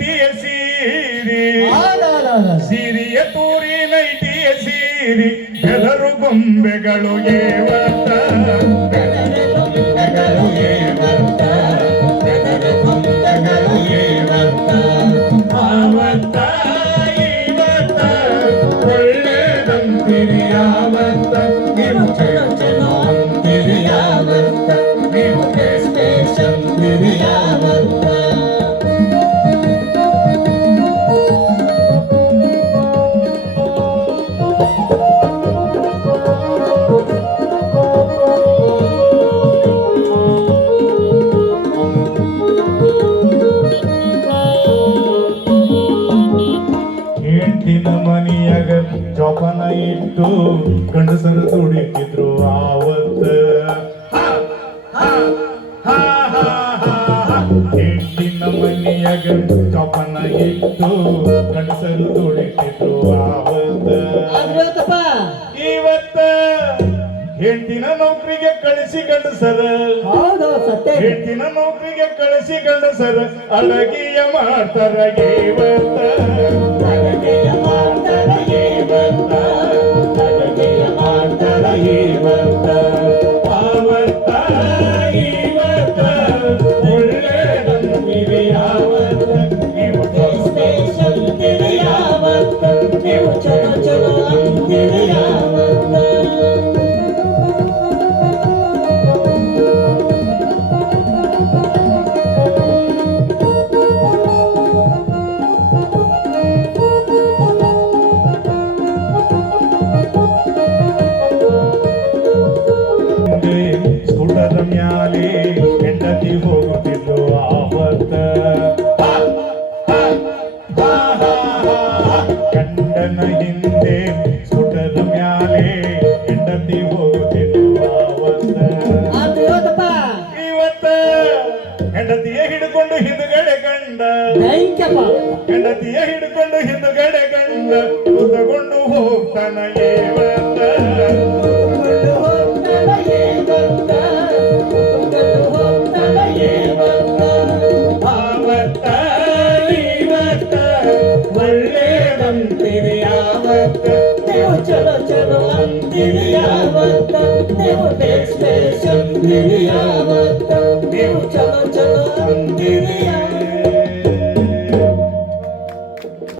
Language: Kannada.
ನೈಟಿಯ ಸೀರಿ ಸಿರಿಯ ತೂರಿ ನೈಟಿಯ ಸೀರಿ ಎಲ್ಲರೂ ಗೊಂಬೆಗಳು ಏವತ್ತ ಆವತ್ತ ಇವತ್ತ ಒಳ್ಳೆದಂತಿರಿ ಯಾವತ್ತ ನೀವು ಚಲೋ ಚಲೋ ಅಂತಿರಿ ಯಾವತ್ತ ನೀವು ಸ್ಪೆಷಲ್ ಅಂತಿರಿ ಯಾವತ್ತ ಮನಿಯಾಗ ಜೋಪಾನ ಇಟ್ಟು ಗಂಡಸರು ದುಡಿತಿದ್ರು ಆವತ್ತ ಹೆಂಡಿನ ಮನಿಯಾಗ ಜೋಪಾನ ಇಟ್ಟು ಗಂಡಸರು ದುಡಿತಿದ್ರು ಆವತ್ತ ಇವತ್ತ ಹೆಂಡತಿನ ನೌಕರಿಗೆ ಕಳಿಸಿ ಗಂಡಸರ ಹೆಂಡತಿನ ನೌಕರಿಗೆ ಕಳಿಸಿ ಗಂಡಸರ ಅಡಗಿಯ ಮಾಡ್ತಾರ ಇವತ್ತ ಅಡಗಿಯ ಮಾಡ್ತಾರ ಇವತ್ತ ಅಡಗಿಯ ಮಾಡ್ತಾರ ಇವತ್ತ ಆವತ್ತ ಇವತ್ತ ಒಳ್ಳೆದಂತಿರಿ ಯಾವತ್ತ ನೀವು ಸ್ಪೆಷಲ್ ಅಂತಿರಿ ಯಾವತ್ತ ನೀವು ಚಲೋ ಚಲೋ ಅಂತಿರಿ ಯಾವತ್ತ ಸ್ಕೂಟರ್ ಮ್ಯಾಲೆ ಹೆಂಡತಿ ಹೋಗುತ್ತಿದ್ದು ಆವತ್ತ ಗಂಡನ ಹಿಂದೆ ಸ್ಕೂಟರ್ ಮ್ಯಾಲೆ ಹೆಂಡತಿ ಹೋಗುತ್ತಿದ್ದು ಆವತ್ತ ಇವತ್ತ ಹೆಂಡತಿಯ ಹಿಡ್ಕೊಂಡು ಹಿಂದುಗಡೆ ಗಂಡ ಹೆಂಡತಿಯ ಹಿಡ್ಕೊಂಡು ಹಿಂದುಗಡೆ ಗಂಡ ಕೂತಕೊಂಡು ಹೋಗ್ತಾನ ಏವತ್ತ ಒಳ್ಳೆದಂತಿರಿ ಯಾವತ್ತ ನೀವು ಚಲೋ ಚಲೋ ಅಂತಿರಿ ಯಾವತ್ತ ನೀವು ಸ್ಪೆಷಲ್ ಅಂತಿರಿ ಯಾವತ್ತ